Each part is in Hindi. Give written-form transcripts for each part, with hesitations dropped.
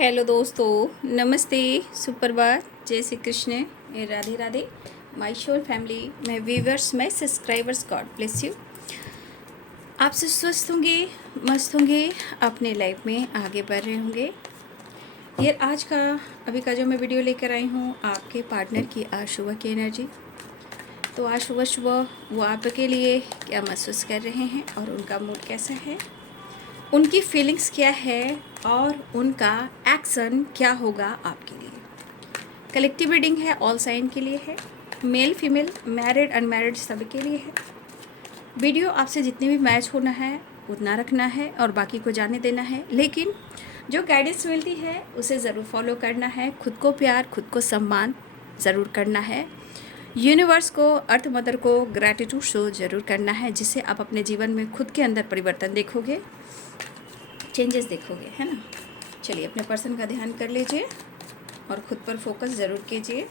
हेलो दोस्तों, नमस्ते, सुप्रभात, जय Shri Krishna, Radhe Radhe. My soul family, my viewers, my subscribers, God bless you. आप सब स्वस्थ होंगे, मस्त होंगे, अपने लाइफ में आगे बढ़ रहे होंगे। ये आज का अभी का जो मैं वीडियो लेकर आई हूँ, आपके पार्टनर की आज सुबह की एनर्जी। तो आज सुबह सुबह वो आपके लिए क्या महसूस कर रहे हैं और उनका मूड कैसा है, उनकी फीलिंग्स क्या है और उनका एक्शन क्या होगा आपके लिए। कलेक्टिव रीडिंग है, ऑल साइन के लिए है, मेल फीमेल, मैरिड अनमैरिड सभी के लिए है। वीडियो आपसे जितनी भी मैच होना है उतना रखना है और बाकी को जाने देना है, लेकिन जो गाइडेंस मिलती है उसे ज़रूर फॉलो करना है। खुद को प्यार, खुद को सम्मान ज़रूर करना है। यूनिवर्स को, अर्थ मदर को ग्रैटिट्यूड शो ज़रूर करना है, जिससे आप अपने जीवन में खुद के अंदर परिवर्तन देखोगे, चेंजेस देखोगे, है ना। चलिए अपने पर्सन का ध्यान कर लीजिए और ख़ुद पर फोकस ज़रूर कीजिए।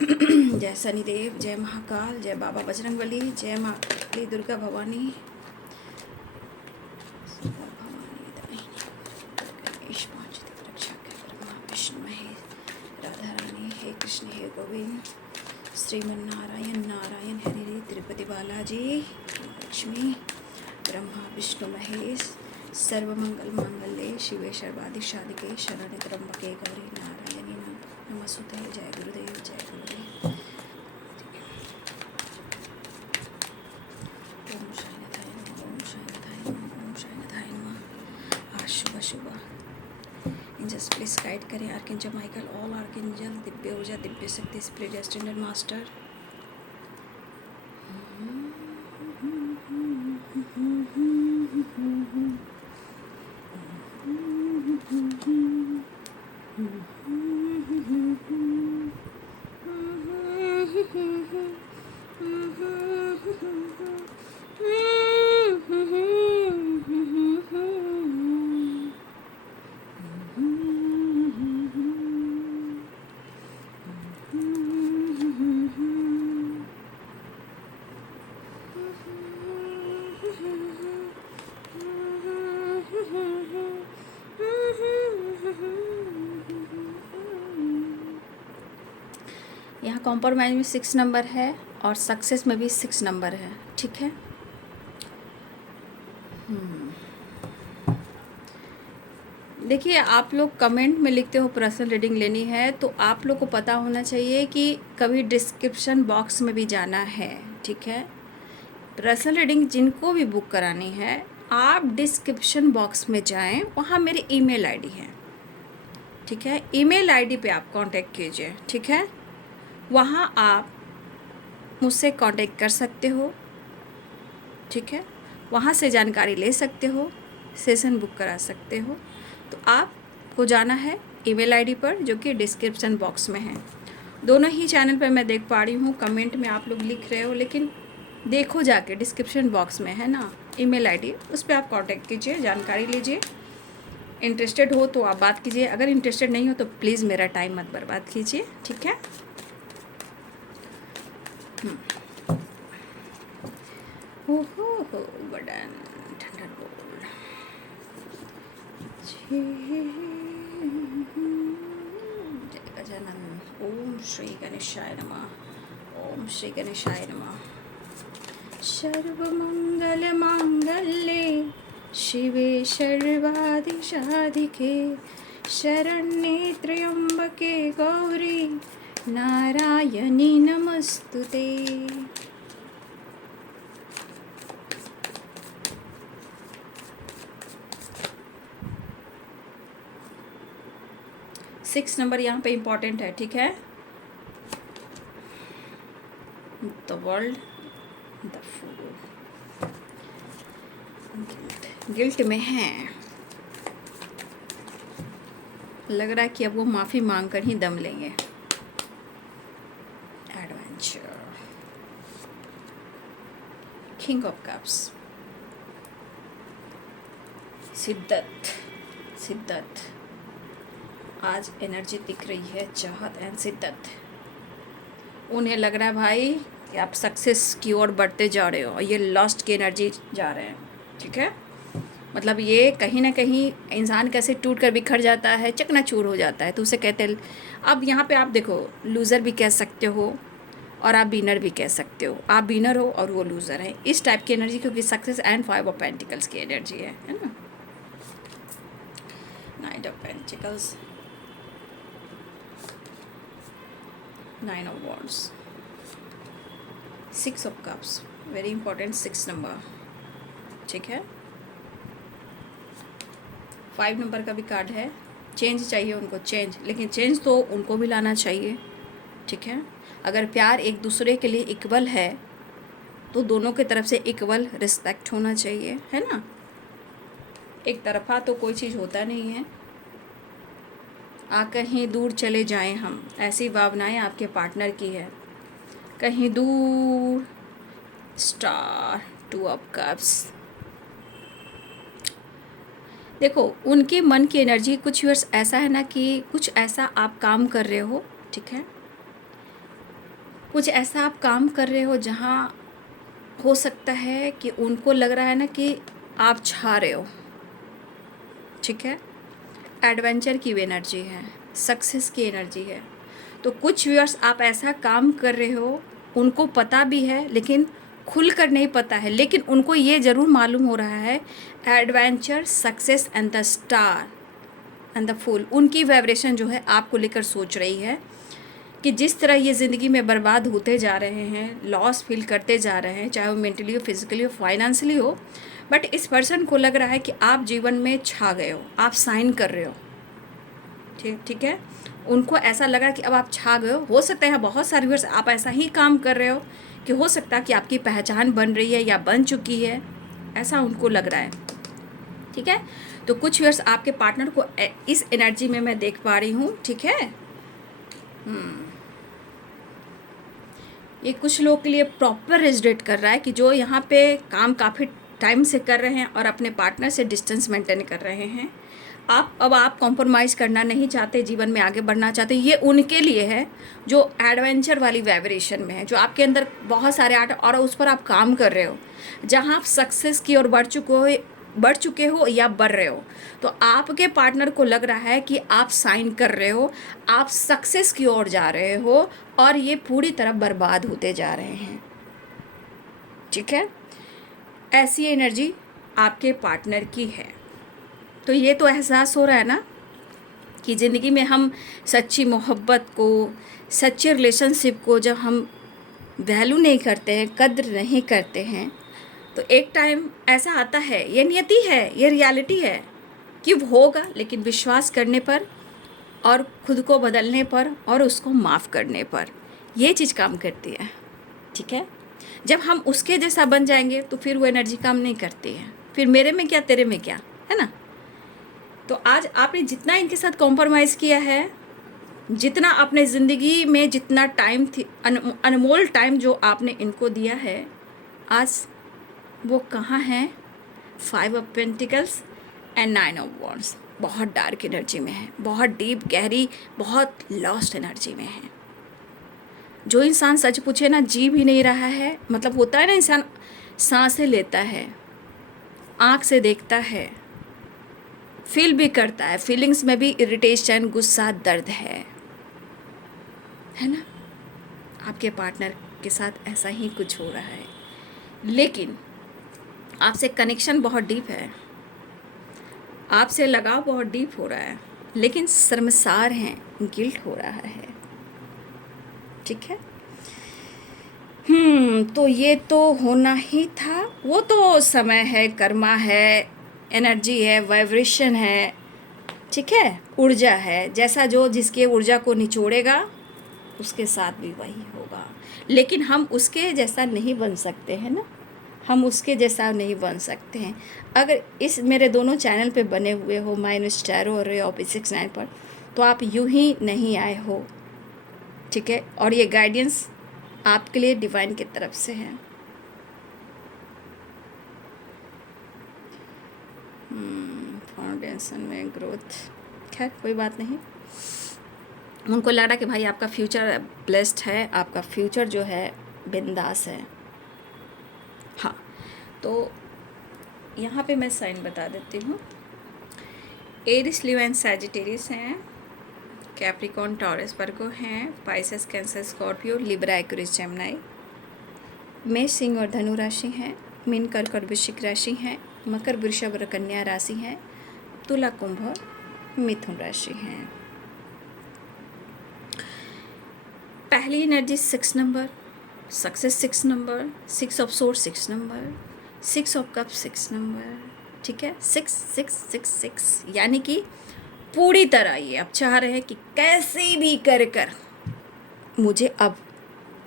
जय शनिदेव, जय महाकाल, जय बाबा बजरंगबली, जय माँ काली दुर्गा भवानी, गणेश पांच रक्षा कर, ब्रह्मा विष्णु महेश, राधा रानी, हे कृष्ण हे गोविंद, श्रीमन नारायण नारायण हरि, तिरुपति बालाजी, लक्ष्मी, ब्रह्मा विष्णु महेश, सर्वमंगल मांगल्ये शिवे सर्वाधिक साधिके, शरण्य त्र्यंबके गौरी नारायणी नमस्तुते। जय गुरुदेव, जय गुरुदेव। ओम शायनाथाय नमः, ओम शायनाथाय नमः, ओम शायनाथाय नमः। आज सुबह सुबह एंजल्स प्लीज गाइड करें। Archangel Michael, all archangel, Divya ऊर्जा, दिव्य शक्ति, स्पिरिट एक्सटेंडेड मास्टर, यहाँ कॉम्प्रोमाइज में 6 नंबर है और सक्सेस में भी 6 नंबर है, ठीक है। देखिए, आप लोग कमेंट में लिखते हो पर्सनल रीडिंग लेनी है, तो आप लोग को पता होना चाहिए कि कभी डिस्क्रिप्शन बॉक्स में भी जाना है, ठीक है। पर्सनल रीडिंग जिनको भी बुक करानी है, आप डिस्क्रिप्शन बॉक्स में जाएं, वहाँ मेरी ईमेल आईडी है, ठीक है। ईमेल आईडी पे आप कांटेक्ट कीजिए, ठीक है। वहाँ आप मुझसे कांटेक्ट कर सकते हो, ठीक है। वहाँ से जानकारी ले सकते हो, सेशन बुक करा सकते हो। तो आपको जाना है ईमेल आईडी पर, जो कि डिस्क्रिप्शन बॉक्स में है। दोनों ही चैनल पर मैं देख पा रही हूँ, कमेंट में आप लोग लिख रहे हो, लेकिन देखो जाके डिस्क्रिप्शन बॉक्स में है ना ईमेल आईडी, उस पर आप कांटेक्ट कीजिए, जानकारी लीजिए। इंटरेस्टेड हो तो आप बात कीजिए, अगर इंटरेस्टेड नहीं हो तो प्लीज़ मेरा टाइम मत बर्बाद कीजिए, ठीक है। हो बटन थंडरबोल्ट, जय गजानन। ओम श्री गणेशाय नमः, ओम श्री गणेशाय नमः। सर्वमंगल मांगल्ये शिवे सर्वाधिसाधिके, शरण्ये त्र्यंबके गौरी नारायणी नमस्तुते। सिक्स नंबर यहाँ पे इम्पॉर्टेंट है, ठीक है। The world, the fool, guilt में है। लग रहा है कि अब वो माफ़ी मांग कर ही दम लेंगे। एडवेंचर, किंग ऑफ कप्स, शिद्दत आज एनर्जी दिख रही है, चाहत एंड शिद्दत। उन्हें लग रहा है भाई कि आप सक्सेस की ओर बढ़ते जा रहे हो और ये लॉस्ट की एनर्जी जा रहे हैं, ठीक है। मतलब ये कहीं ना कहीं इंसान कैसे टूट कर बिखर जाता है, चकनाचूर हो जाता है। तो उसे कहते हैं, अब यहाँ पे आप देखो, लूज़र भी कह सकते हो और आप विनर भी कह सकते हो। आप विनर हो और वो लूज़र है, इस टाइप की एनर्जी, क्योंकि सक्सेस एंड 5 ऑफ पेंटिकल्स की एनर्जी है ना। 9 of pentacles, 9 of wands, 6 of cups, very important 6 number, ठीक है। 5 नंबर का भी कार्ड है। चेंज चाहिए उनको, चेंज, लेकिन चेंज तो उनको भी लाना चाहिए, ठीक है। अगर प्यार एक दूसरे के लिए इक्वल है तो दोनों की तरफ से इक्वल रिस्पेक्ट होना चाहिए, है ना। एक तरफा तो कोई चीज़ होता नहीं है। कहीं दूर चले जाएं हम, ऐसी भावनाएं आपके पार्टनर की है, कहीं दूर। स्टार, 2 ऑफ कप्स, देखो उनके मन की एनर्जी कुछ वर्ष ऐसा है ना कि कुछ ऐसा आप काम कर रहे हो, ठीक है, कुछ ऐसा आप काम कर रहे हो जहाँ हो सकता है कि उनको लग रहा है ना कि आप छा रहे हो, ठीक है। एडवेंचर की एनर्जी है, सक्सेस की एनर्जी है। तो कुछ व्यूअर्स आप ऐसा काम कर रहे हो, उनको पता भी है लेकिन खुल कर नहीं पता है, लेकिन उनको ये ज़रूर मालूम हो रहा है adventure, success and the star and the fool, उनकी वाइब्रेशन जो है आपको लेकर सोच रही है कि जिस तरह ये ज़िंदगी में बर्बाद होते जा रहे हैं, लॉस फील करते जा रहे हैं, चाहे वो मेंटली हो, फिजिकली हो, फाइनेंशियली हो, बट इस पर्सन को लग रहा है कि आप जीवन में छा गए हो, आप साइन कर रहे हो, ठीक है। उनको ऐसा लगा कि अब आप छा गए हो सकता है बहुत सारे व्यूअर्स आप ऐसा ही काम कर रहे हो कि हो सकता है कि आपकी पहचान बन रही है या बन चुकी है, ऐसा उनको लग रहा है, ठीक है। तो कुछ व्यूअर्स आपके पार्टनर को इस एनर्जी में मैं देख पा रही हूँ, ठीक है। ये कुछ लोग के लिए प्रॉपर रेजिडेट कर रहा है कि जो यहाँ पे काम काफ़ी टाइम से कर रहे हैं और अपने पार्टनर से डिस्टेंस मेंटेन कर रहे हैं। आप कॉम्प्रोमाइज़ करना नहीं चाहते, जीवन में आगे बढ़ना चाहते, ये उनके लिए है जो एडवेंचर वाली वाइब्रेशन में है, जो आपके अंदर बहुत सारे आर्ट और उस पर आप काम कर रहे हो, जहाँ आप सक्सेस की ओर बढ़ चुके हो या बढ़ रहे हो। तो आपके पार्टनर को लग रहा है कि आप साइन कर रहे हो, आप सक्सेस की ओर जा रहे हो और ये पूरी तरह बर्बाद होते जा रहे हैं, ठीक है। ऐसी एनर्जी आपके पार्टनर की है। तो ये तो एहसास हो रहा है ना कि ज़िंदगी में हम सच्ची मोहब्बत को, सच्चे रिलेशनशिप को जब हम वैल्यू नहीं करते हैं, कद्र नहीं करते हैं, तो एक टाइम ऐसा आता है, ये नियति है, ये रियलिटी है कि होगा, लेकिन विश्वास करने पर और खुद को बदलने पर और उसको माफ़ करने पर ये चीज़ काम करती है, ठीक है। जब हम उसके जैसा बन जाएंगे तो फिर वो एनर्जी काम नहीं करती है, फिर मेरे में क्या तेरे में क्या, है ना। तो आज आपने जितना इनके साथ कॉम्प्रोमाइज़ किया है, जितना अपने ज़िंदगी में जितना टाइम थी, अनमोल टाइम जो आपने इनको दिया है, आज वो कहाँ है। 5 of pentacles and 9 of wands, बहुत डार्क एनर्जी में है, बहुत डीप, गहरी, बहुत लॉस्ट एनर्जी में है। जो इंसान सच पूछे ना जी भी नहीं रहा है, मतलब होता है ना, इंसान सांसें लेता है, आँख से देखता है, फील भी करता है, फीलिंग्स में भी इरिटेशन, गुस्सा, दर्द है ना। आपके पार्टनर के साथ ऐसा ही कुछ हो रहा है, लेकिन आपसे कनेक्शन बहुत डीप है, आपसे लगाव बहुत डीप हो रहा है, लेकिन शर्मसार हैं, गिल्ट हो रहा है, ठीक है। तो ये तो होना ही था, वो तो समय है, कर्मा है, एनर्जी है, वाइब्रेशन है, ठीक है, ऊर्जा है। जैसा जो जिसके ऊर्जा को निचोड़ेगा उसके साथ भी वही होगा, लेकिन हम उसके जैसा नहीं बन सकते हैं ना, हम उसके जैसा नहीं बन सकते हैं। अगर इस मेरे दोनों चैनल पे बने हुए हो, माइनस टैरो और रे ऑफ 69 पर, तो आप यूं ही नहीं आए हो, ठीक है। और ये गाइडेंस आपके लिए डिवाइन की तरफ से है। फाउंडेशन में ग्रोथ, खैर कोई बात नहीं। उनको लग रहा कि भाई आपका फ्यूचर ब्लेस्ड है, आपका फ्यूचर जो है बिंदास है। हाँ, तो यहाँ पे मैं साइन बता देती हूँ। एरिस, लियो एंड सैजिटेरियस हैं, कैप्रिकॉर्न, टॉरस, वर्गो हैं, Pisces, cancer, Scorpio, Libra, Aquarius, Gemini. मेष, सिंह और धनु राशि हैं। मीन, कर्क और वृश्चिक राशि हैं। मकर, वृषभ और कन्या राशि हैं। तुला, कुंभ और मिथुन राशि हैं। पहली energy 6 number, success 6 number, 6 of sword 6 number, 6 of cup 6 number, ठीक है। 6 6 6 6 यानी कि पूरी तरह ये अब चाह रहे हैं कि कैसे भी कर मुझे अब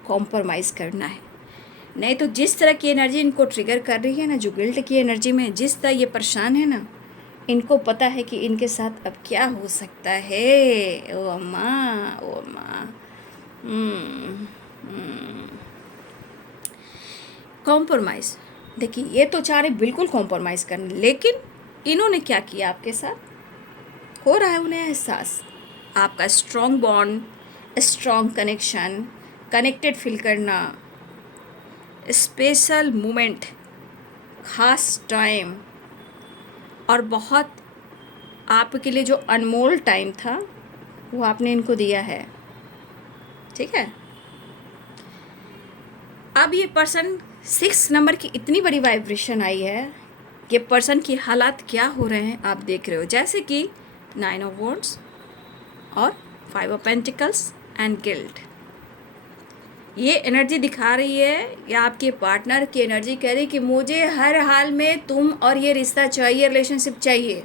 कॉम्प्रोमाइज़ करना है। नहीं तो जिस तरह की एनर्जी इनको ट्रिगर कर रही है ना, जो गिल्ट की एनर्जी में जिस तरह ये परेशान है ना, इनको पता है कि इनके साथ अब क्या हो सकता है। ओ अम्मा, ओ अम्मा। कॉम्प्रोमाइज़, देखिए ये तो चाह रहे बिल्कुल कॉम्प्रोमाइज़ करने, लेकिन इन्होंने क्या किया आपके साथ, हो रहा है उन्हें एहसास आपका strong bond, strong connection, connected feel करना, स्पेशल मोमेंट, ख़ास टाइम, और बहुत आपके लिए जो अनमोल टाइम था वो आपने इनको दिया है, ठीक है। अब ये पर्सन 6 नंबर की इतनी बड़ी वाइब्रेशन आई है, ये पर्सन की हालात क्या हो रहे हैं आप देख रहे हो, जैसे कि 9 ऑफ वॉन्ड्स और 5 ऑफ पेंटिकल्स एंड गिल्ट। ये एनर्जी दिखा रही है, या आपके पार्टनर की एनर्जी कह रही है कि मुझे हर हाल में तुम और ये रिश्ता चाहिए, रिलेशनशिप चाहिए।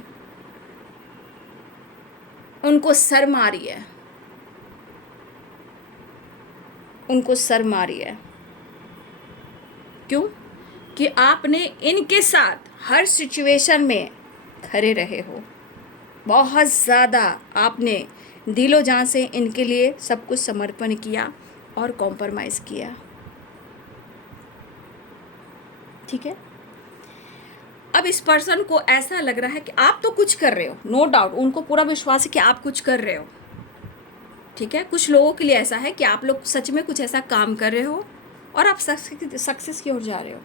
उनको शर्म आ रही है, उनको शर्म आ रही है। क्यों? कि आपने इनके साथ हर सिचुएशन में खड़े रहे हो, बहुत ज़्यादा आपने दिलो जान से इनके लिए सब कुछ समर्पण किया और कॉम्प्रोमाइज़ किया, ठीक है। अब इस पर्सन को ऐसा लग रहा है कि आप तो कुछ कर रहे हो, नो डाउट उनको पूरा विश्वास है कि आप कुछ कर रहे हो, ठीक है। कुछ लोगों के लिए ऐसा है कि आप लोग सच में कुछ ऐसा काम कर रहे हो और आप सक्सेस की ओर जा रहे हो,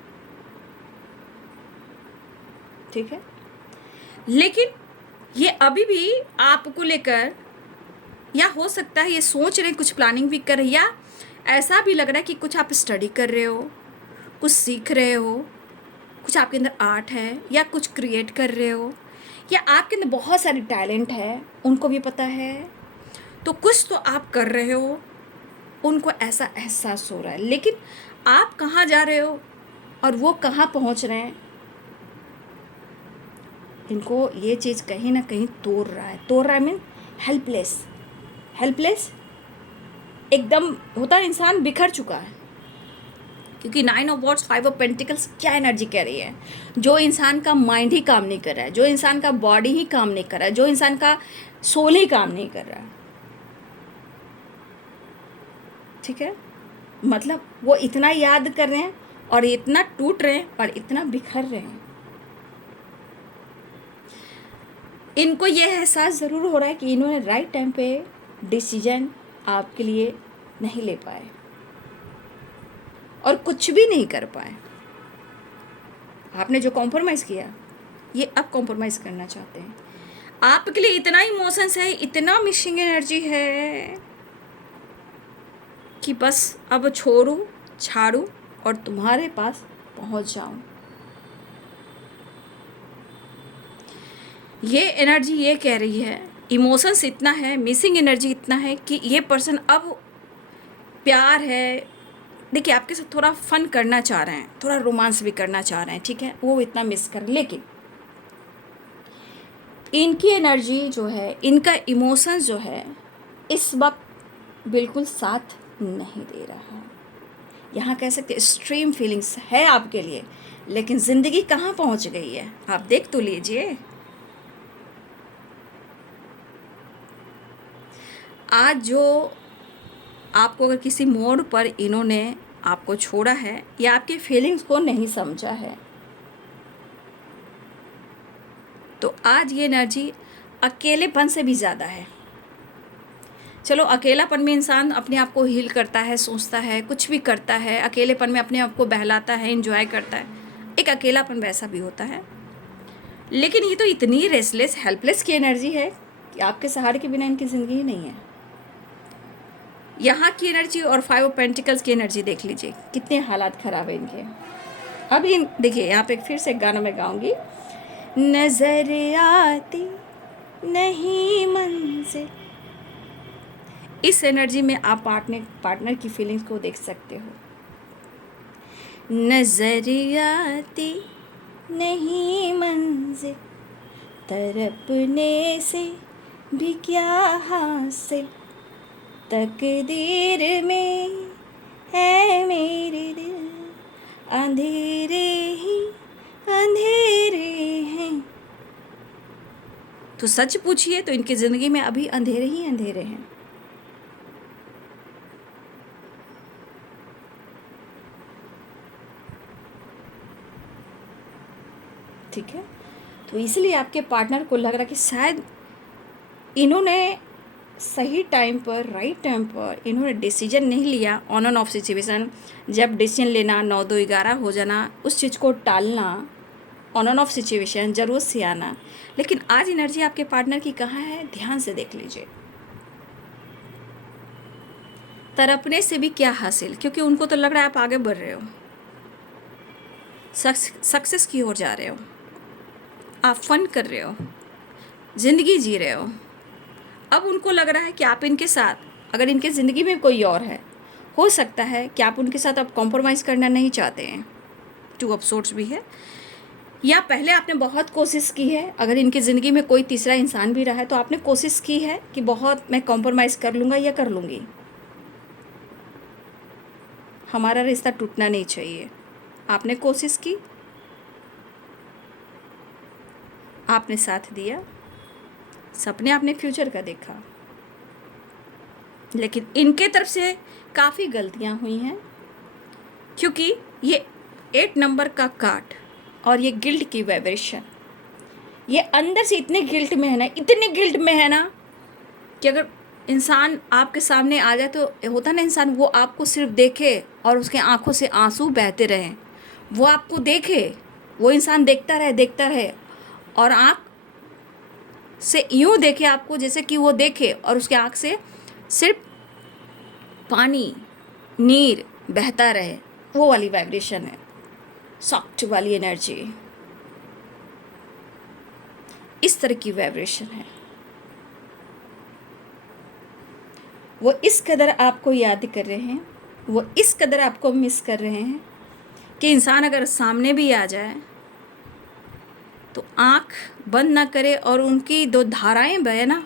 ठीक है। लेकिन ये अभी भी आपको लेकर, या हो सकता है ये सोच रहे कुछ प्लानिंग भी कर रहे, या ऐसा भी लग रहा है कि कुछ आप स्टडी कर रहे हो, कुछ सीख रहे हो, कुछ आपके अंदर आर्ट है, या कुछ क्रिएट कर रहे हो, या आपके अंदर बहुत सारी टैलेंट है, उनको भी पता है। तो कुछ तो आप कर रहे हो, उनको ऐसा एहसास हो रहा है, लेकिन आप कहाँ जा रहे हो और वो कहाँ पहुँच रहे हैं, इनको ये चीज़ कहीं ना कहीं तोड़ रहा है मीन हेल्पलेस एकदम होता है, इंसान बिखर चुका है। क्योंकि 9 ऑफ वॉन्ड्स 5 ऑफ पेंटिकल्स क्या एनर्जी कह रही है, जो इंसान का माइंड ही काम नहीं कर रहा है, जो इंसान का बॉडी ही काम नहीं कर रहा है, जो इंसान का सोल ही काम नहीं कर रहा है, ठीक है। मतलब वो इतना याद कर रहे हैं और इतना टूट रहे हैं और इतना बिखर रहे हैं। इनको ये एहसास ज़रूर हो रहा है कि इन्होंने राइट टाइम पे डिसीजन आपके लिए नहीं ले पाए और कुछ भी नहीं कर पाए। आपने जो कॉम्प्रोमाइज़ किया, ये अब कॉम्प्रोमाइज़ करना चाहते हैं। आपके लिए इतना इमोशंस है, इतना मिसिंग एनर्जी है कि बस अब छोड़ूं छाड़ूं और तुम्हारे पास पहुंच जाऊं। ये एनर्जी ये कह रही है, इमोशंस इतना है, मिसिंग एनर्जी इतना है कि ये पर्सन अब प्यार है, देखिए आपके साथ थोड़ा फन करना चाह रहे हैं, थोड़ा रोमांस भी करना चाह रहे हैं, ठीक है, वो इतना मिस कर, लेकिन इनकी एनर्जी जो है, इनका इमोशंस जो है इस वक्त बिल्कुल साथ नहीं दे रहा है। यहाँ कह सकते एक्सट्रीम फीलिंग्स है आपके लिए, लेकिन ज़िंदगी कहाँ पहुँच गई है आप देख तो लीजिए। आज जो आपको अगर किसी मोड़ पर इन्होंने आपको छोड़ा है या आपके फीलिंग्स को नहीं समझा है, तो आज ये एनर्जी अकेलेपन से भी ज़्यादा है। चलो अकेलापन में इंसान अपने आप को हील करता है, सोचता है, कुछ भी करता है, अकेलेपन में अपने आप को बहलाता है, एंजॉय करता है, एक अकेलापन वैसा भी होता है। लेकिन ये तो इतनी रेस्टलेस हेल्पलेस की एनर्जी है कि आपके सहारे के बिना इनकी ज़िंदगी ही नहीं है। यहाँ की एनर्जी और 5 ऑफ पेंटिकल्स की एनर्जी देख लीजिए, कितने हालात ख़राब है इनके। अभी देखिए यहाँ पे फिर से एक गाना मैं गाऊंगी। नजर आती नहीं मंजिल, इस एनर्जी में आप पार्टनर की फीलिंग्स को देख सकते हो। नजर आती नहीं मंजिल, तरपने से भी क्या हासिल, तकदीर में है मेरे दिल, अंधेरे ही अंधेरे हैं। तो सच पूछिए तो इनकी ज़िंदगी में अभी अंधेरे ही अंधेरे हैं। ठीक है, तो इसलिए आपके पार्टनर को लग रहा कि शायद इन्होंने सही टाइम पर, राइट टाइम पर इन्होंने डिसीजन नहीं लिया। ऑन एंड ऑफ सिचुएशन, जब डिसीजन लेना 9 2 11 हो जाना, उस चीज़ को टालना, ऑन एंड ऑफ सिचुएशन, ज़रूरत से आना। लेकिन आज एनर्जी आपके पार्टनर की कहाँ है, ध्यान से देख लीजिए। तरपने से भी क्या हासिल, क्योंकि उनको तो लग रहा है आप आगे बढ़ रहे हो, सक्सेस की ओर जा रहे हो, आप फन कर रहे हो, ज़िंदगी जी रहे हो। अब उनको लग रहा है कि आप इनके साथ, अगर इनके ज़िंदगी में कोई और है, हो सकता है कि आप उनके साथ अब कॉम्प्रोमाइज़ करना नहीं चाहते हैं। 2 ऑफ सोर्ड्स भी है, या पहले आपने बहुत कोशिश की है। अगर इनकी ज़िंदगी में कोई तीसरा इंसान भी रहा है तो आपने कोशिश की है कि बहुत मैं कॉम्प्रोमाइज़ कर लूँगा या कर लूँगी, हमारा रिश्ता टूटना नहीं चाहिए। आपने कोशिश की, आपने साथ दिया, सपने आपने फ्यूचर का देखा, लेकिन इनके तरफ से काफ़ी गलतियां हुई हैं, क्योंकि ये 8 नंबर का कार्ड और ये गिल्ट की वाइब्रेशन, ये अंदर से इतने गिल्ट में है ना, इतने गिल्ट में है ना कि अगर इंसान आपके सामने आ जाए तो होता ना, इंसान वो आपको सिर्फ देखे और उसके आंखों से आंसू बहते रहें, वो आपको देखे, वो इंसान देखता रहे और आँख से यूँ देखे आपको जैसे कि वो देखे और उसके आँख से सिर्फ पानी, नीर बहता रहे। वो वाली वाइब्रेशन है, सॉफ्ट वाली एनर्जी, इस तरह की वाइब्रेशन है। वो इस कदर आपको याद कर रहे हैं, वो इस कदर आपको मिस कर रहे हैं कि इंसान अगर सामने भी आ जाए तो आँख बंद ना करे और उनकी 2 धाराएं बहे ना,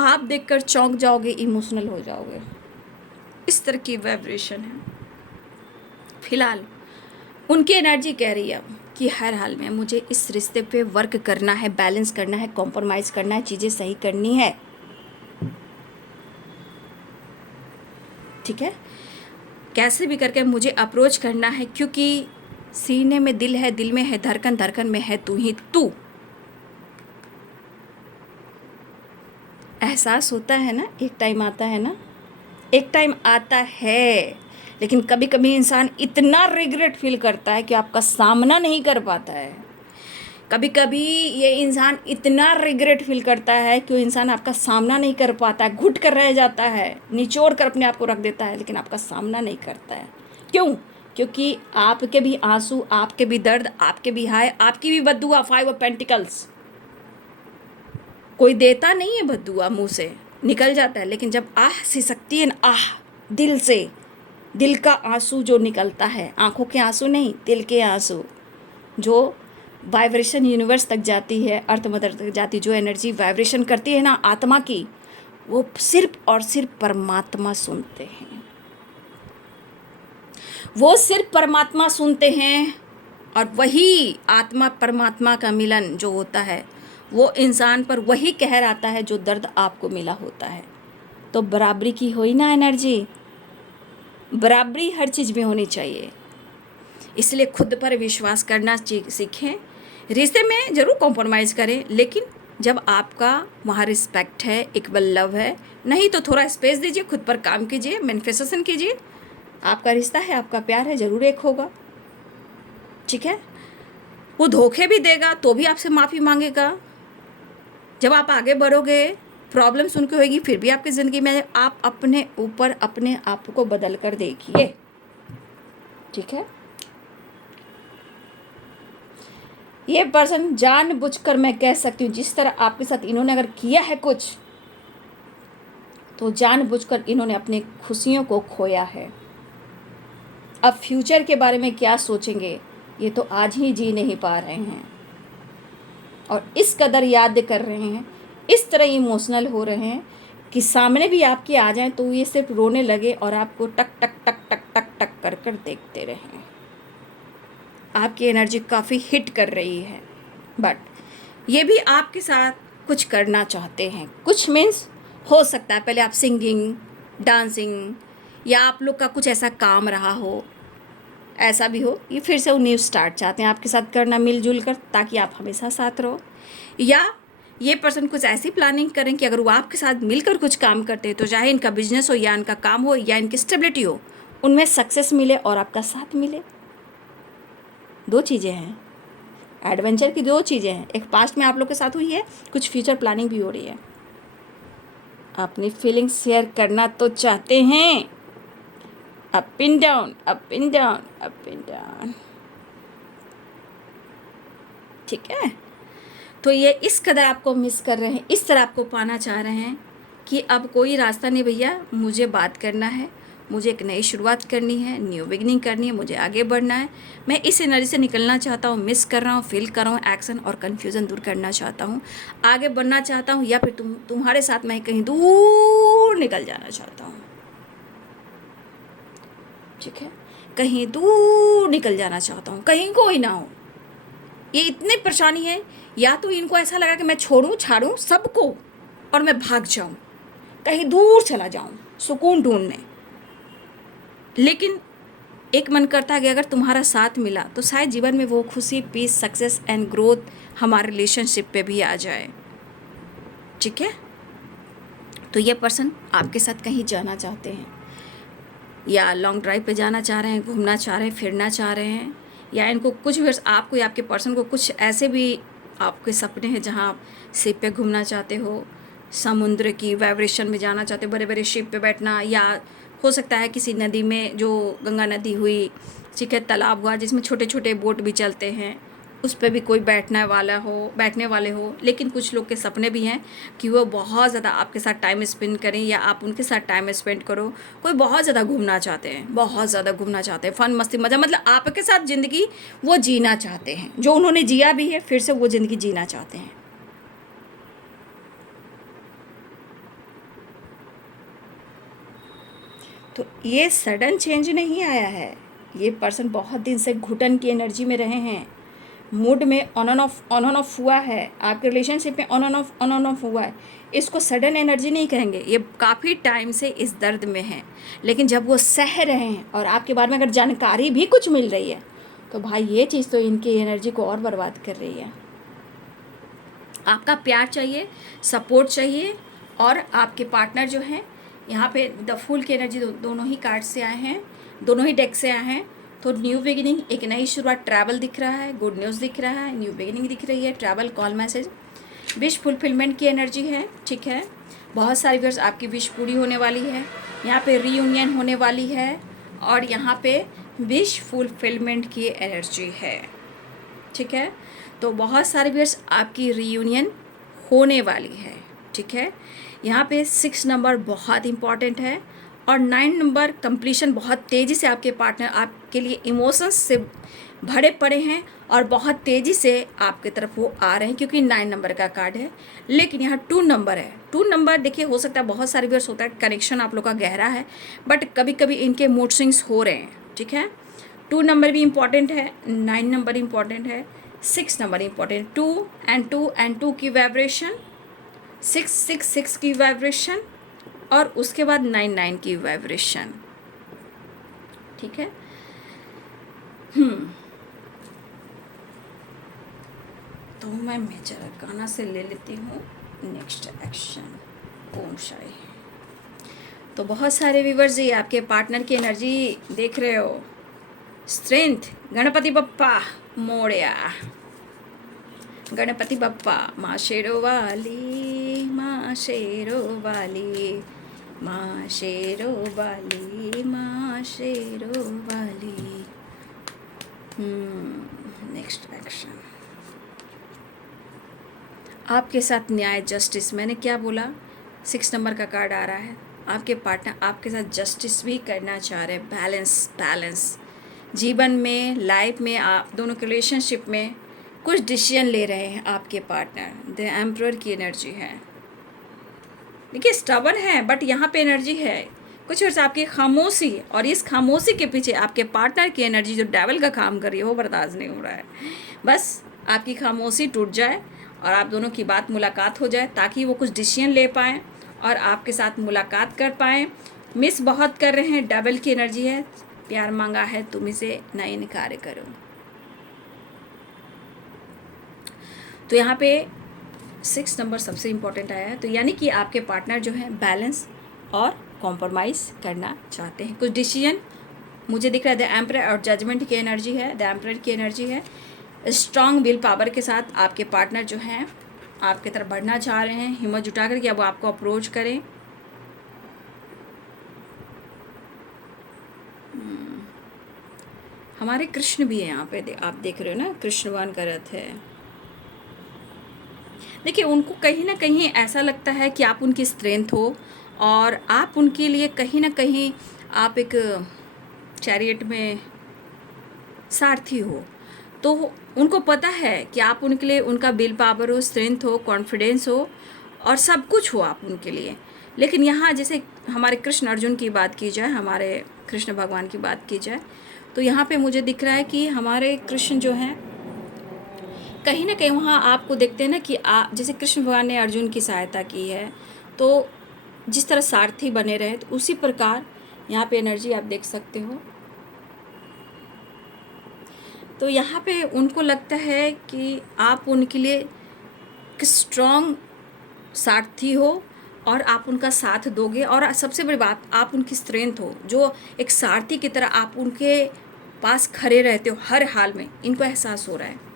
आप देखकर चौंक जाओगे, इमोशनल हो जाओगे। इस तरह की वाइब्रेशन है। फिलहाल उनकी एनर्जी कह रही है कि हर हाल में मुझे इस रिश्ते पे वर्क करना है, बैलेंस करना है, कॉम्प्रोमाइज़ करना है, चीज़ें सही करनी है। ठीक है, कैसे भी करके मुझे अप्रोच करना है, क्योंकि सीने में दिल है, दिल में है धड़कन, धड़कन में है तू ही तू। एहसास होता है ना, एक टाइम आता है ना, एक टाइम आता है, लेकिन कभी कभी इंसान इतना रिग्रेट फील करता है कि आपका सामना नहीं कर पाता है। कभी कभी ये इंसान इतना रिग्रेट फील करता है कि वो इंसान आपका सामना नहीं कर पाता है, घुट कर रह जाता है, निचोड़ कर अपने आप को रख देता है, लेकिन आपका सामना नहीं करता है। क्यों? क्योंकि आपके भी आंसू, आपके भी दर्द, आपके भी हाय, आपकी भी बद्दुआ, 5 ऑफ पेंटिकल्स, कोई देता नहीं है बद्दुआ, मुंह से निकल जाता है, लेकिन जब आह सी सकती है ना, आह दिल से, दिल का आंसू जो निकलता है, आंखों के आंसू नहीं, दिल के आंसू, जो वाइब्रेशन यूनिवर्स तक जाती है, अर्थ मदर तक जाती, जो एनर्जी वाइब्रेशन करती है ना आत्मा की, वो सिर्फ और सिर्फ परमात्मा सुनते हैं। वो सिर्फ परमात्मा सुनते हैं, और वही आत्मा परमात्मा का मिलन जो होता है, वो इंसान पर वही कहर आता है जो दर्द आपको मिला होता है। तो बराबरी की हुई ना एनर्जी, बराबरी हर चीज़ में होनी चाहिए। इसलिए खुद पर विश्वास करना सीखें। रिश्ते में ज़रूर कॉम्प्रोमाइज़ करें, लेकिन जब आपका वहाँ रिस्पेक्ट है, इक्वल लव है, नहीं तो थोड़ा स्पेस दीजिए, खुद पर काम कीजिए, मैनिफेस्टेशन कीजिए। आपका रिश्ता है, आपका प्यार है, ज़रूर एक होगा। ठीक है, वो धोखे भी देगा तो भी आपसे माफ़ी मांगेगा। जब आप आगे बढ़ोगे, प्रॉब्लम्स उनकी होगी, फिर भी आपकी ज़िंदगी में आप अपने ऊपर अपने आप को बदल कर देखिए, ठीक है। ये पर्सन जानबूझकर, मैं कह सकती हूँ, जिस तरह आपके साथ इन्होंने अगर किया है कुछ, तो जानबूझकर इन्होंने अपनी खुशियों को खोया है। अब फ्यूचर के बारे में क्या सोचेंगे, ये तो आज ही जी नहीं पा रहे हैं और इस कदर याद कर रहे हैं, इस तरह इमोशनल हो रहे हैं कि सामने भी आपके आ जाएं तो ये सिर्फ रोने लगे और आपको टक टक टक टक टक टक कर कर देखते रहें। आपकी एनर्जी काफ़ी हिट कर रही है, बट ये भी आपके साथ कुछ करना चाहते हैं। कुछ मीन्स हो सकता है पहले आप सिंगिंग, डांसिंग, या आप लोग का कुछ ऐसा काम रहा हो, ऐसा भी हो, ये फिर से वो न्यू स्टार्ट चाहते हैं आपके साथ करना मिलजुल कर, ताकि आप हमेशा साथ रहो। या ये पर्सन कुछ ऐसी प्लानिंग करें कि अगर वो आपके साथ मिलकर कुछ काम करते हैं तो चाहे इनका बिजनेस हो या इनका काम हो या इनकी स्टेबिलिटी हो, उनमें सक्सेस मिले और आपका साथ मिले। दो चीज़ें हैं, एडवेंचर की दो चीज़ें हैं। एक पास्ट में आप लोग के साथ हुई है, कुछ फ्यूचर प्लानिंग भी हो रही है। अपनी फीलिंग्स शेयर करना तो चाहते हैं, up and down, up and down, up and down, ठीक है। तो ये इस कदर आपको मिस कर रहे हैं, इस तरह आपको पाना चाह रहे हैं कि अब कोई रास्ता नहीं भैया, मुझे बात करना है, मुझे एक नई शुरुआत करनी है, न्यू बिगनिंग करनी है, मुझे आगे बढ़ना है, मैं इस एनर्जी से निकलना चाहता हूँ, मिस कर रहा हूँ, फील कर रहा हूँ, एक्शन और कन्फ्यूज़न दूर करना चाहता हूँ, आगे बढ़ना चाहता हूँ, या फिर तुम्हारे साथ मैं कहीं दूर निकल जाना चाहता हूँ, ठीक है। कहीं दूर निकल जाना चाहता हूँ, कहीं कोई ना हो। ये इतनी परेशानी है, या तो इनको ऐसा लगा कि मैं छोड़ूं छाड़ूं सबको और मैं भाग जाऊं, कहीं दूर चला जाऊं सुकून ढूंढने। लेकिन एक मन करता है कि अगर तुम्हारा साथ मिला तो शायद जीवन में वो खुशी, पीस, सक्सेस एंड ग्रोथ हमारे रिलेशनशिप पे भी आ जाए, ठीक है। तो ये पर्सन आपके साथ कहीं जाना चाहते हैं, या लॉन्ग ड्राइव पे जाना चाह रहे हैं, घूमना चाह रहे हैं, फिरना चाह रहे हैं, या इनको कुछ भी, आपको या आपके पर्सन को कुछ ऐसे भी आपके सपने हैं जहाँ आप शिप पे घूमना चाहते हो, समुद्र की वाइब्रेशन में जाना चाहते हो, बड़े बड़े शिप पे बैठना, या हो सकता है किसी नदी में, जो गंगा नदी हुई, ठीक है, तालाब हुआ जिसमें छोटे छोटे बोट भी चलते हैं, उस पर भी कोई बैठने वाले हो। लेकिन कुछ लोग के सपने भी हैं कि वो बहुत ज़्यादा आपके साथ टाइम स्पेंड करें या आप उनके साथ टाइम स्पेंड करो। कोई बहुत ज़्यादा घूमना चाहते हैं, बहुत ज़्यादा घूमना चाहते हैं, फन मस्ती मज़ा, मतलब आपके साथ ज़िंदगी वो जीना चाहते हैं, जो उन्होंने जिया भी है फिर से वो ज़िंदगी जीना चाहते हैं। तो ये सडन चेंज नहीं आया है, ये पर्सन बहुत दिन से घुटन की एनर्जी में रहे हैं, मूड में ऑन ऑन ऑफ हुआ है, आपके रिलेशनशिप में ऑन ऑन ऑफ हुआ है। इसको सडन एनर्जी नहीं कहेंगे, ये काफ़ी टाइम से इस दर्द में हैं। लेकिन जब वो सह रहे हैं और आपके बारे में अगर जानकारी भी कुछ मिल रही है तो भाई ये चीज़ तो इनकी एनर्जी को और बर्बाद कर रही है। आपका प्यार चाहिए, सपोर्ट चाहिए, और आपके पार्टनर जो हैं, यहाँ पे द फूल की एनर्जी दोनों ही कार्ड से आए हैं, दोनों ही डेक से आए हैं। तो न्यू बिगिनिंग, एक नई शुरुआत, ट्रैवल दिख रहा है, गुड न्यूज़ दिख रहा है, न्यू बिगिनिंग दिख रही है, travel, call, message, wish fulfilment की एनर्जी है, ठीक है। बहुत सारी व्यूअर्स आपकी विश पूरी होने वाली है, यहाँ पे रीयूनियन होने वाली है, और यहाँ पे विश फुलफिलमेंट की एनर्जी है, ठीक है। तो बहुत सारे व्यूअर्स आपकी रीयूनियन होने वाली है, ठीक है। यहाँ पे 6 नंबर बहुत इंपॉर्टेंट है, और 9 नंबर कंप्लीशन, बहुत तेज़ी से आपके पार्टनर आपके लिए इमोशंस से भरे पड़े हैं और बहुत तेज़ी से आपके तरफ वो आ रहे हैं, क्योंकि 9 नंबर का कार्ड है। लेकिन यहाँ 2 नंबर है, 2 नंबर देखिए, हो सकता है बहुत सारे व्यूअर्स होता है कनेक्शन आप लोग का गहरा है, बट कभी कभी इनके मूड स्विंग्स हो रहे हैं, ठीक है। 2 नंबर भी इम्पॉर्टेंट है, 9 नंबर इम्पॉर्टेंट है, 6 नंबर इम्पॉर्टेंट, 2 एंड 2 की वाइब्रेशन, 6 की वाइब्रेशन, और उसके बाद 9 की वाइब्रेशन, ठीक है। तो मैं जरा गाना से ले लेती हूँ नेक्स्ट एक्शन, ओम शाई। तो बहुत सारे व्यूअर्स जी आपके पार्टनर की एनर्जी देख रहे हो, स्ट्रेंथ, गणपति बप्पा मोड़या, गणपति बप्पा माँ शेरो वाली, माँ शेरो वाली, माँ शेरो वाली, माँ शेरो वाली। नेक्स्ट एक्शन, आपके साथ न्याय जस्टिस। मैंने क्या बोला, 6 नंबर का कार्ड आ रहा है। आपके पार्टनर आपके साथ जस्टिस भी करना चाह रहे हैं, बैलेंस जीवन में, लाइफ में, आप दोनों के रिलेशनशिप में कुछ डिसीजन ले रहे हैं आपके पार्टनर। द एम्परर की एनर्जी है। देखिए स्टबर्न है बट यहाँ पे एनर्जी है कुछ वर्ष आपकी खामोशी, और इस खामोशी के पीछे आपके पार्टनर की एनर्जी जो डेवल का काम कर रही है वो बर्दाश्त नहीं हो रहा है। बस आपकी खामोशी टूट जाए और आप दोनों की बात मुलाकात हो जाए ताकि वो कुछ डिसीजन ले पाएँ और आपके साथ मुलाकात कर पाएँ। मिस बहुत कर रहे हैं, डेवल की एनर्जी है। प्यार मांगा है तुम इसे, ना इनकार करो। तो यहाँ पे 6 नंबर सबसे इम्पोर्टेंट आया है। तो यानी कि आपके पार्टनर जो है बैलेंस और कॉम्प्रोमाइज़ करना चाहते हैं। कुछ डिसीजन मुझे दिख रहा है, द एम्परर और जजमेंट की एनर्जी है, द एम्परर की एनर्जी है। स्ट्रॉन्ग विल पावर के साथ आपके पार्टनर जो हैं आपके तरफ बढ़ना चाह रहे हैं, हिम्मत जुटा कर कि अब आपको अप्रोच करें। हमारे कृष्ण भी है यहाँ पे, आप देख रहे हो ना, कृष्ण भगवान का रथ है। देखिए उनको कहीं ना कहीं ऐसा लगता है कि आप उनकी स्ट्रेंथ हो और आप उनके लिए कहीं ना कहीं आप एक चैरियट में सारथी हो। तो उनको पता है कि आप उनके लिए, उनका विल पावर हो, स्ट्रेंथ हो, कॉन्फिडेंस हो और सब कुछ हो आप उनके लिए। लेकिन यहाँ जैसे हमारे कृष्ण अर्जुन की बात की जाए, हमारे कृष्ण भगवान की बात की जाए, तो यहाँ पे मुझे दिख रहा है कि हमारे कृष्ण जो हैं कहीं ना कहीं वहाँ आपको देखते हैं ना कि आप जैसे कृष्ण भगवान ने अर्जुन की सहायता की है, तो जिस तरह सारथी बने रहे, तो उसी प्रकार यहाँ पे एनर्जी आप देख सकते हो। तो यहाँ पे उनको लगता है कि आप उनके लिए स्ट्रॉन्ग सारथी हो और आप उनका साथ दोगे, और सबसे बड़ी बात आप उनकी स्ट्रेंथ हो, जो एक सारथी की तरह आप उनके पास खड़े रहते हो हर हाल में। इनको एहसास हो रहा है।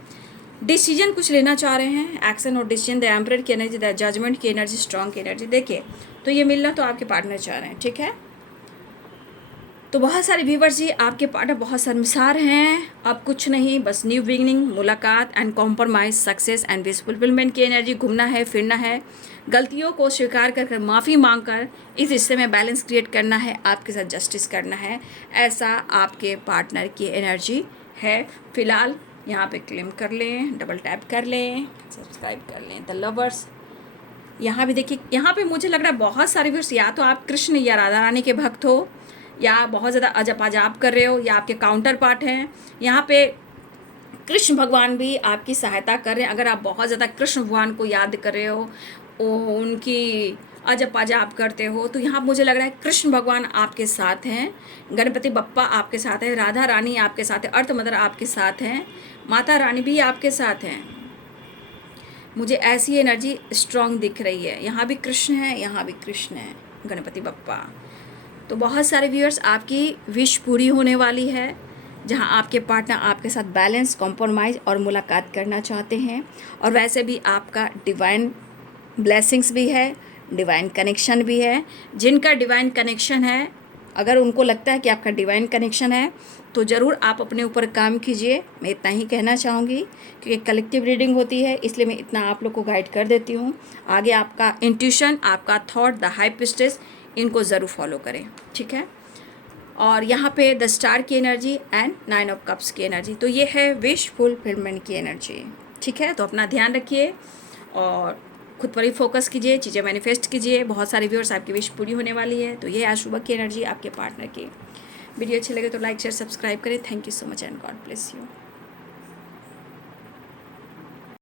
डिसीजन कुछ लेना चाह रहे हैं, एक्शन और डिसीजन, द एम्परर की एनर्जी, द जजमेंट की एनर्जी, स्ट्रॉन्ग की एनर्जी। देखिए तो ये मिलना तो आपके पार्टनर चाह रहे हैं, ठीक है। तो बहुत सारे व्यूवर्स जी, आपके पार्टनर बहुत शर्मसार हैं। अब कुछ नहीं, बस न्यू बिगिनिंग, मुलाकात and compromise, success and wish fulfilment की एनर्जी। घूमना है, फिरना है, गलतियों को स्वीकार कर माफ़ी मांग कर इस रिश्ते में बैलेंस क्रिएट करना है, आपके साथ जस्टिस करना है, ऐसा आपके पार्टनर की एनर्जी है। फिलहाल यहाँ पे क्लेम कर लें, डबल टैप कर लें, सब्सक्राइब कर लें द लवर्स। यहाँ भी देखिए, यहाँ पे मुझे लग रहा है बहुत सारे व्यूअर्स या तो आप कृष्ण या राधा रानी के भक्त हो, या बहुत ज़्यादा अजप अजाप कर रहे हो, या आपके काउंटर पार्ट हैं। यहाँ पे कृष्ण भगवान भी आपकी सहायता कर रहे हैं। अगर आप बहुत ज़्यादा कृष्ण भगवान को याद कर रहे हो, उनकी अजप अजाप करते हो, तो यहाँ मुझे लग रहा है कृष्ण भगवान आपके साथ हैं, गणपति बप्पा आपके साथ है, राधा रानी आपके साथ है, अर्थ मदर आपके साथ हैं, माता रानी भी आपके साथ हैं। मुझे ऐसी एनर्जी स्ट्रॉन्ग दिख रही है। यहाँ भी कृष्ण है, यहाँ भी कृष्ण है, गणपति बप्पा। तो बहुत सारे व्यूअर्स, आपकी विश पूरी होने वाली है, जहाँ आपके पार्टनर आपके साथ बैलेंस, कॉम्प्रोमाइज़ और मुलाकात करना चाहते हैं। और वैसे भी आपका डिवाइन ब्लेसिंग्स भी है, डिवाइन कनेक्शन भी है। जिनका डिवाइन कनेक्शन है, अगर उनको लगता है कि आपका डिवाइन कनेक्शन है, तो ज़रूर आप अपने ऊपर काम कीजिए। मैं इतना ही कहना चाहूँगी, क्योंकि कलेक्टिव रीडिंग होती है, इसलिए मैं इतना आप लोग को गाइड कर देती हूँ। आगे आपका इंट्यूशन, आपका थॉट, द हाई प्रिस्टेस, इनको ज़रूर फॉलो करें, ठीक है। और यहाँ पे द स्टार की एनर्जी एंड 9 ऑफ कप्स की एनर्जी, तो ये है विश फुलफिलमेंट की एनर्जी, ठीक है। तो अपना ध्यान रखिए और खुद पर ही फोकस कीजिए, चीज़ें मैनिफेस्ट कीजिए। बहुत सारे व्यूअर्स, आपकी विश पूरी होने वाली है। तो ये आज सुबह की एनर्जी आपके पार्टनर की। वीडियो अच्छी लगे तो लाइक शेयर सब्सक्राइब करें। Thank you so much and God bless you.